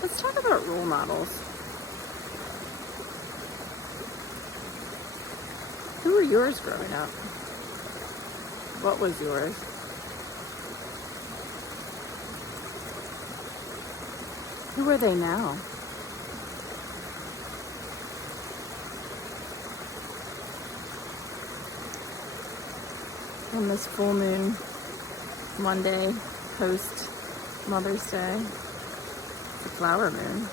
Let's talk about role models. Who were yours growing up? What was yours? Who are they now? On this full moon Monday post Mother's Day, the flower moon,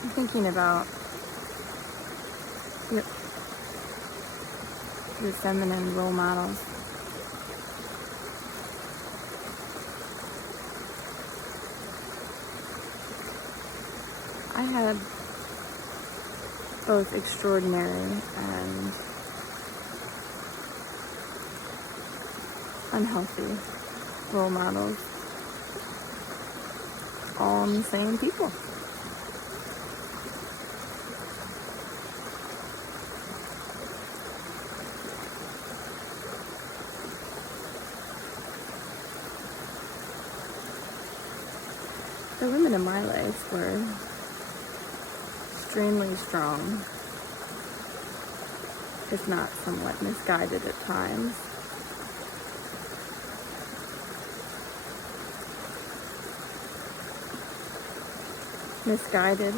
I'm thinking about your feminine role models. I had both extraordinary and unhealthy role models, all the same people. The women in my life were extremely strong, if not somewhat misguided at times. Misguided.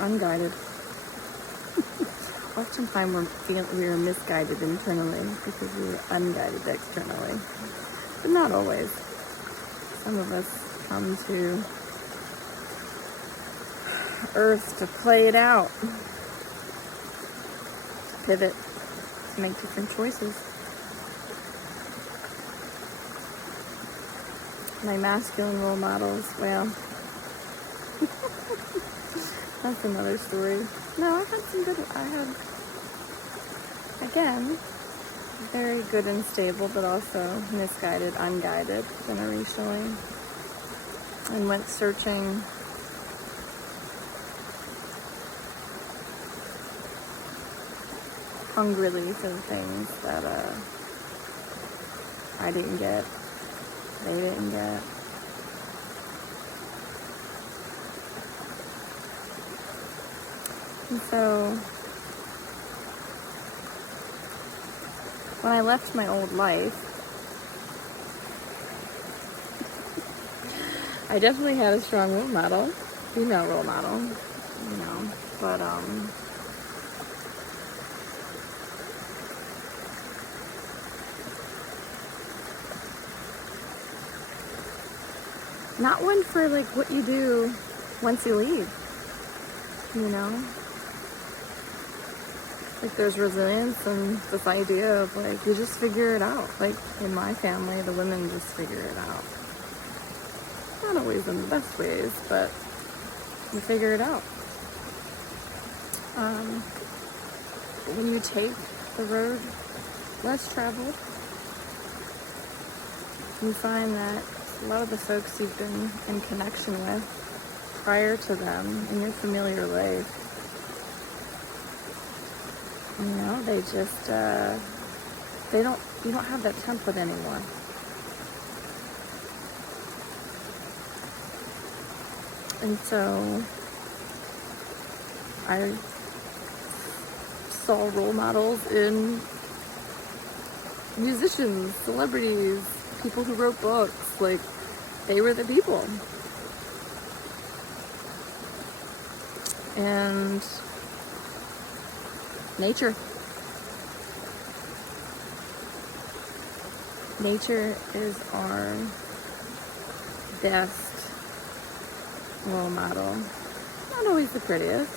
Unguided. Oftentimes we are misguided internally because we were unguided externally. But not always. Some of us come to Earth to play it out, to pivot, to make different choices. My masculine role models, well, that's another story. No, I had some good, again, very good and stable, but also misguided, unguided generationally, and went searching hungrily for the things that I didn't get, they didn't get. And so when I left my old life, I definitely had a strong role model, female role model, but not one for like what you do once you leave, Like there's resilience and this idea of like, you just figure it out. Like in my family, the women just figure it out. Not always in the best ways, but you figure it out. But when you take the road less traveled, you find that a lot of the folks you've been in connection with prior to them in your familiar life, they just, you don't have that template anymore. And so I saw role models in musicians, celebrities, people who wrote books. Like, they were the people. And nature. Nature is our best role model. Not always the prettiest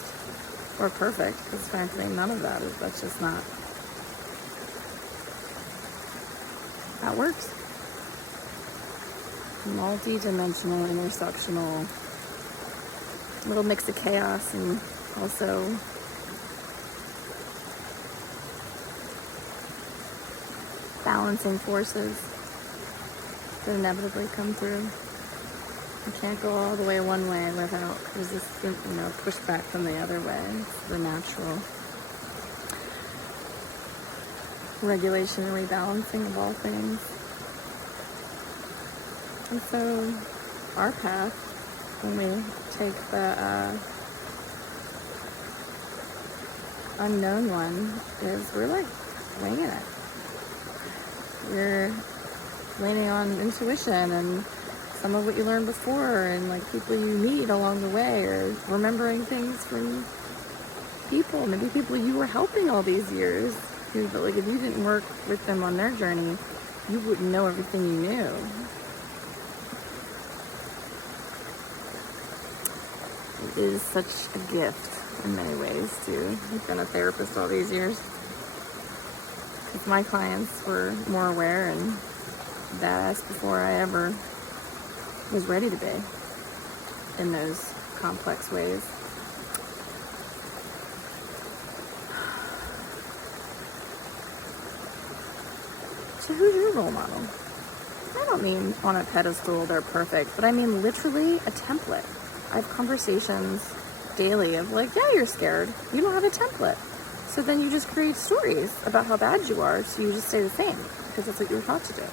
or perfect, because frankly none of that's just not how it works. Multi-dimensional, intersectional, little mix of chaos and also balancing forces that inevitably come through. You can't go all the way one way without resistance, pushback from the other way. It's the natural. regulation and rebalancing of all things. And so our path, when we take the unknown one, is we're like winging it. You're leaning on intuition and some of what you learned before, and like people you meet along the way, or remembering things from people, maybe people you were helping all these years, who, but like if you didn't work with them on their journey, you wouldn't know everything you knew. It is such a gift in many ways to have been a therapist all these years, because my clients were more aware and badass before I ever was ready to be in those complex ways. So who's your role model? I don't mean on a pedestal, they're perfect, but I mean literally a template. I have conversations daily of like, yeah, you're scared. You don't have a template. So then you just create stories about how bad you are, so you just stay the same, because that's what you were taught to do.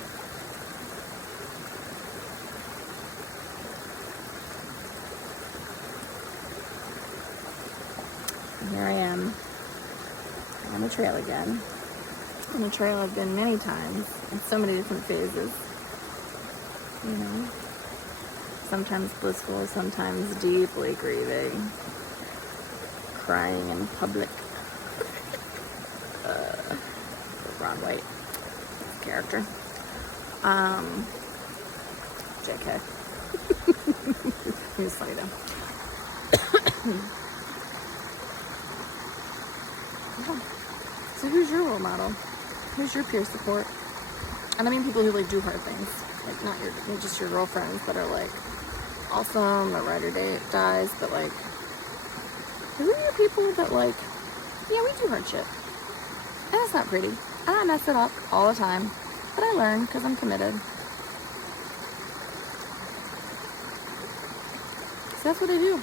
And here I am on the trail again. On the trail I've been many times, in so many different phases. You know, sometimes blissful, sometimes deeply grieving, crying in public. Ron White character. JK. He was funny though. Yeah. So who's your role model? Who's your peer support? And I mean people who like do hard things. Like not just your girlfriends that are like awesome or ride or dies, but like who are your people that like, yeah, we do hard shit. And it's not pretty. I mess it up all the time, but I learn because I'm committed. So that's what I do.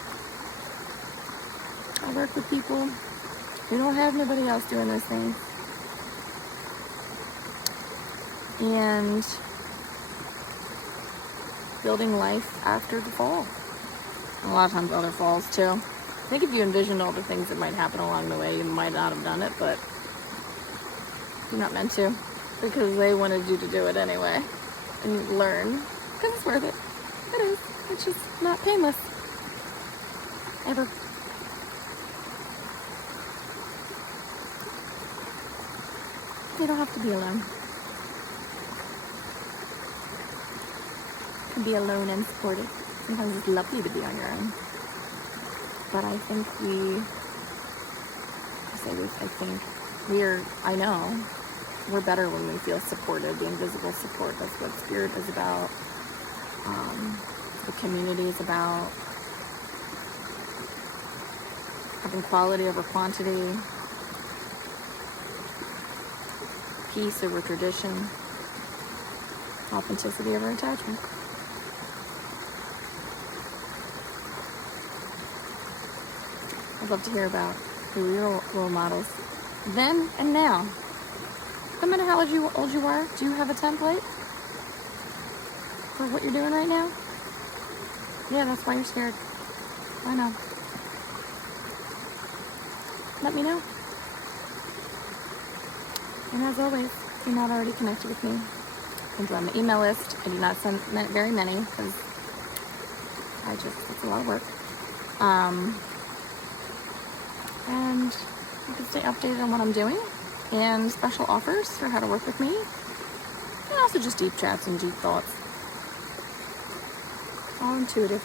I work with people who don't have nobody else doing those things. And building life after the fall. And a lot of times other falls too. I think if you envisioned all the things that might happen along the way, you might not have done it, but you're not meant to, because they wanted you to do it anyway. And you learn, because it's worth it. It is. It's just not painless. Ever. You don't have to be alone. You can be alone and supported. Sometimes it's lovely to be on your own. But I think I know, we're better when we feel supported, the invisible support. That's what Spirit is about. The community is about. Having quality over quantity. Peace over tradition. Authenticity over attachment. I'd love to hear about who your role models then and now. No matter how old you are, do you have a template for what you're doing right now? Yeah, that's why you're scared. I know. Let me know. And as always, if you're not already connected with me, you can join the email list. I do not send very many because it's a lot of work. And you can stay updated on what I'm doing and special offers for how to work with me. And also just deep chats and deep thoughts. All intuitive.